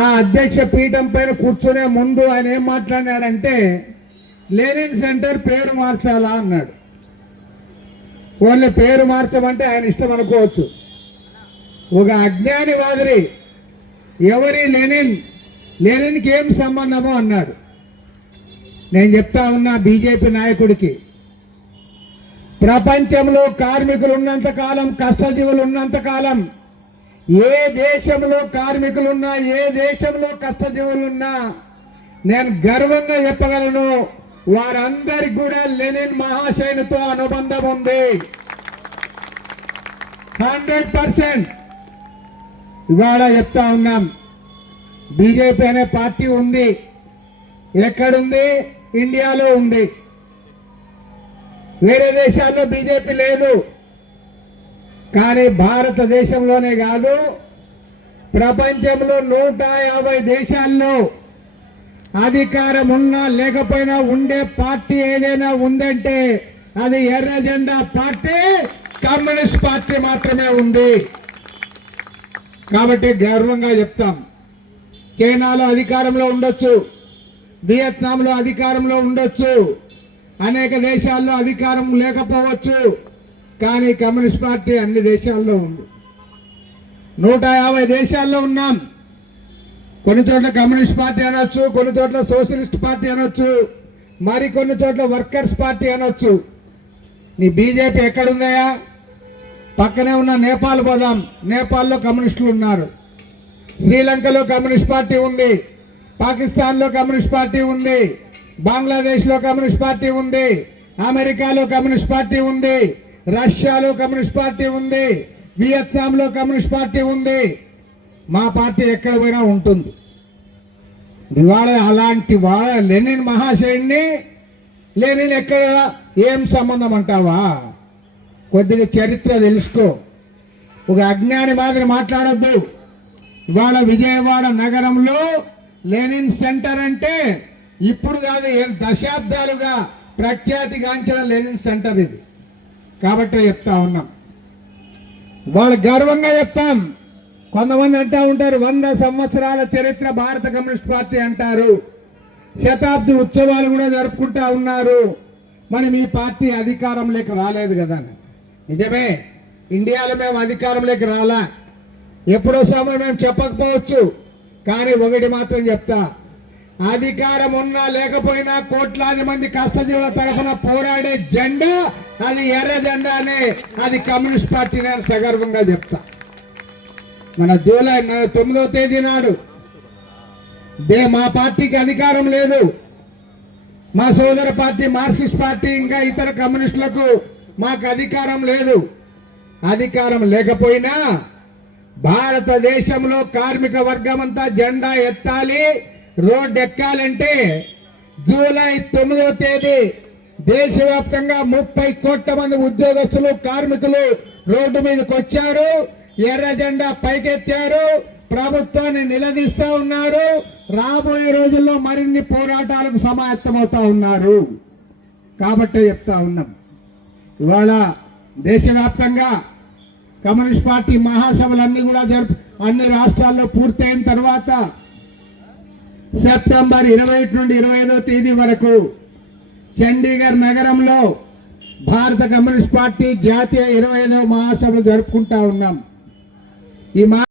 ఆ అధ్యక్ష పీఠం పైన కూర్చునే ముందు ఆయన ఏం మాట్లాడాడంటే లెనిన్ సెంటర్ పేరు మార్చాలా అన్నాడు. ఓన్లీ పేరు మార్చమంటే ఆయన ఇష్టం అనుకోవచ్చు. ఒక అజ్ఞాని వాదిరి ఎవరి లెనిన్కి ఏం సంబంధమో అన్నాడు. నేను చెప్తా ఉన్నా బీజేపీ నాయకుడికి, ప్రపంచంలో కార్మికులు ఉన్నంత కాలం, కష్టజీవులు ఉన్నంత కాలం, ఏ దేశంలో కార్మికులున్నా, ఏ దేశంలో కష్టజీవులున్నా నేను గర్వంగా చెప్పగలను, వారందరికి కూడా లెనిన్ మహాశయునితో అనుబంధం ఉంది. 100% ఇవాళ చెప్తా ఉన్నాం. బీజేపీ అనే పార్టీ ఉంది. ఎక్కడుంది? ఇండియాలో ఉంది. వేరే దేశాల్లో బీజేపీ లేదు. కానీ భారతదేశంలోనే కాదు, ప్రపంచంలో 150 దేశాల్లో అధికారం ఉన్నా లేకపోయినా ఉండే పార్టీ ఏదైనా ఉందంటే అది ఎర్ర జెండా పార్టీ, కమ్యూనిస్ట్ పార్టీ మాత్రమే ఉంది. కాబట్టి గర్వంగా చెప్తాం. చైనాలో అధికారంలో ఉండొచ్చు, వియత్నాంలో అధికారంలో ఉండొచ్చు, అనేక దేశాల్లో అధికారం లేకపోవచ్చు, కానీ కమ్యూనిస్ట్ పార్టీ అన్ని దేశాల్లో ఉంది. 150 దేశాల్లో ఉన్నాం. కొన్ని చోట్ల కమ్యూనిస్ట్ పార్టీ అనొచ్చు, కొన్ని చోట్ల సోషలిస్ట్ పార్టీ అనొచ్చు, మరి కొన్ని చోట్ల వర్కర్స్ పార్టీ అనొచ్చు. నీ బీజేపీ ఎక్కడుందయా? పక్కనే ఉన్న నేపాల్ పోదాం. నేపాల్లో కమ్యూనిస్టులు ఉన్నారు. శ్రీలంకలో కమ్యూనిస్ట్ పార్టీ ఉంది, పాకిస్తాన్లో కమ్యూనిస్ట్ పార్టీ ఉంది, బంగ్లాదేశ్లో కమ్యూనిస్ట్ పార్టీ ఉంది, అమెరికాలో కమ్యూనిస్ట్ పార్టీ ఉంది, రష్యాలో కమ్యూనిస్ట్ పార్టీ ఉంది, వియత్నాంలో కమ్యూనిస్ట్ పార్టీ ఉంది. మా పార్టీ ఎక్కడ పోయినా ఉంటుంది. ఇవాళ అలాంటి లెనిన్ మహాశయుడిని లెనిన్ ఎక్కడ ఏం సంబంధం అంటావా? కొద్దిగా చరిత్ర తెలుసుకో. ఒక అజ్ఞాని మాదిరి మాట్లాడొద్దు. ఇవాళ విజయవాడ నగరంలో లెనిన్ సెంటర్ అంటే ఇప్పుడు కాదు, దశాబ్దాలుగా ప్రఖ్యాతిగాంచిన లెనిన్ సెంటర్ ఇది. కాబట్టి చెప్తా ఉన్నాం, వాళ్ళు గర్వంగా చెప్తాం. కొంతమంది అంటూ ఉంటారు 100 సంవత్సరాల చరిత్ర భారత కమ్యూనిస్ట్ పార్టీ అంటారు, శతాబ్ది ఉత్సవాలు కూడా జరుపుకుంటా ఉన్నారు. మరి మీ పార్టీ అధికారంలోకి రాలేదు కదా? నిజమే, ఇండియాలో మేము అధికారంలోకి రాలా. ఎప్పుడో సమయం మేము చెప్పకపోవచ్చు, కానీ ఒకటి మాత్రం చెప్తా, అధికారం ఉన్నా లేకపోయినా కోట్లాది మంది కష్టజీవుల తరఫున పోరాడే జెండా అది ఎర్ర జెండానే, అది కమ్యూనిస్ట్ పార్టీ. నేను సగర్వంగా చెప్తా. మన జూలై 9వ తేదీ నాడు మా పార్టీకి అధికారం లేదు. మా సోదర పార్టీ మార్క్సిస్ట్ పార్టీ ఇంకా ఇతర కమ్యూనిస్టులకు మాకు అధికారం లేదు. అధికారం లేకపోయినా భారతదేశంలో కార్మిక వర్గం అంతా జెండా ఎత్తాలి, రోడ్డు ఎక్కాలంటే జూలై 9వ తేదీ దేశవ్యాప్తంగా 30 కోట్ల మంది ఉద్యోగస్తులు, కార్మికులు రోడ్డు మీదకి వచ్చారు, ఎర్ర జెండా పైకెత్తారు, ప్రభుత్వాన్ని నిలదీస్తా ఉన్నారు. రాబోయే రోజుల్లో మరిన్ని పోరాటాలకు సమాయత్తమవుతా ఉన్నారు. కాబట్టి చెప్తా ఉన్నాం, ఇవాళ దేశవ్యాప్తంగా కమ్యూనిస్ట్ పార్టీ మహాసభలన్నీ కూడా అన్ని రాష్ట్రాల్లో పూర్తయిన తర్వాత సెప్టెంబర్ 21 నుండి 25వ తేదీ వరకు చండీగఢ్ నగరంలో భారత కమ్యూనిస్ట్ పార్టీ జాతీయ 25వ మహాసభ జరుపుకుంటా ఉన్నాం. ఈ